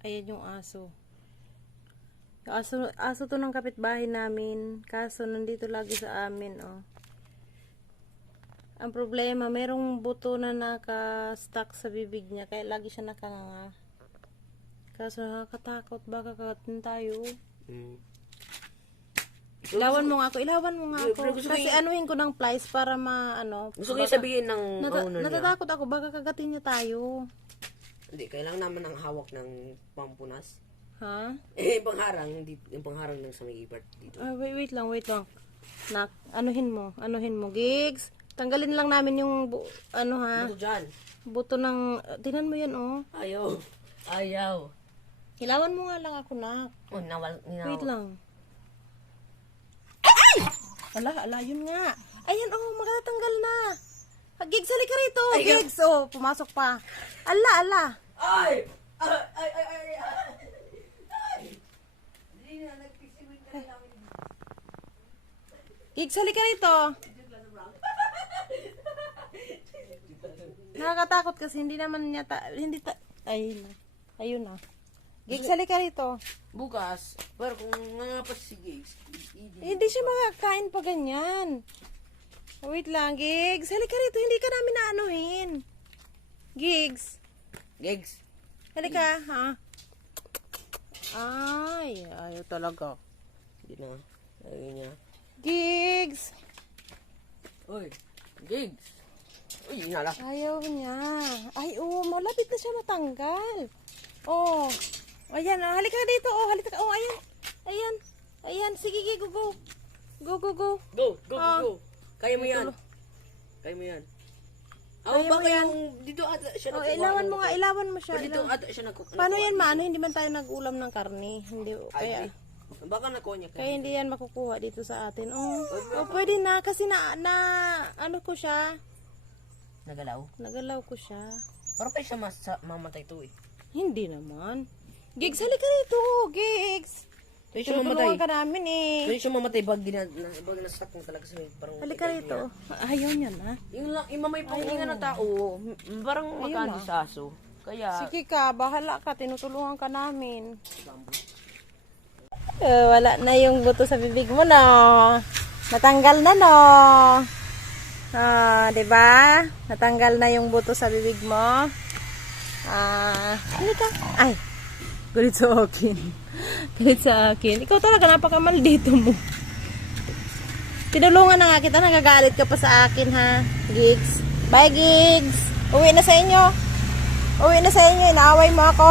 Ayan yung aso. Yung aso to ng kapitbahay namin. Kaso nandito lagi sa amin, oh. Ang problema, merong buto na naka-stuck sa bibig niya. Kaya lagi siya nakanganga. Kaso nakakatakot. Baka kakatin tayo. Ilawan mo nga ako. Kasi anuhin ko ng plies para Gusto ko yung sabihin ng owner niya. natatakot ako. Baka kagatin niya tayo. Hindi, kailangan naman ng hawak ng pampunas. Ha? Yung pangharang, hindi, yung pangharang ng sa may ibart dito. Wait lang. Anuhin mo. Gigs. Tanggalin lang namin yung, Ito dyan. buto ng, tinan mo yan, oh. Ayaw. Ilawan mo nga lang ako, nak. Oh, Wait lang. Ala, yun nga. Ayan, oh, magtatanggal na. Gigs, halika rito. Gigs, oh, pumasok pa. Ala. Ay! Gigs, halika rito. Nakakatakot kasi hindi naman niya ayun na. Gigs, halika rito. Bukas, pero kung nangapas si Gigs, Hindi siya makakain pa ganyan. Wait lang, Gigs. Halika rito, hindi ka namin naanuhin. Gigs. Gigs. Halika, ha? Ay, ayaw talaga. Hindi na. Ayaw niya. Gigs. Uy, Gigs. Uy, inala. Ayaw niya. Ay, malapit na siya matanggal. Oh. Ayan, halika dito. Oh, halika. Oh, ayan. Sige, go. Go. Go. Kaya mo yan. Baka yung dito ata siya Oh, nakuha. ilawan mo siya. Dito ata siya nakuha. Paano yan, maano? Hindi man tayo nag-ulam ng karne. Hindi, kaya... Baka nakuha niya. Kaya hindi yan makukuha dito sa atin. Pwede na kasi ano ko siya. Nagalaw ko siya. Pero pa siya mamatay to eh. Hindi naman. Gigs, halika rito. Gigs. Pwede siya Tutulungan mamatay. ka namin eh. Pwede siya mamatay bag na-stuck mo talaga sa parang Halika rito. Ayaw niya na. Yung mamay panghinga ng tao, parang makandi sa aso. Kaya, Sige ka, bahala ka. Tinutulungan ka namin. Wala na yung buto sa bibig mo, no? Natanggal na, no? Diba? Natanggal na yung buto sa bibig mo. Halika. Ay, galit sa akin. Galit sa akin. Ikaw talaga, napakamaldito mo. Tinulungan na nga kita, nagagalit ka pa sa akin, ha? Gigs. Bye, Gigs. Uwi na sa inyo. Inaaway mo ako.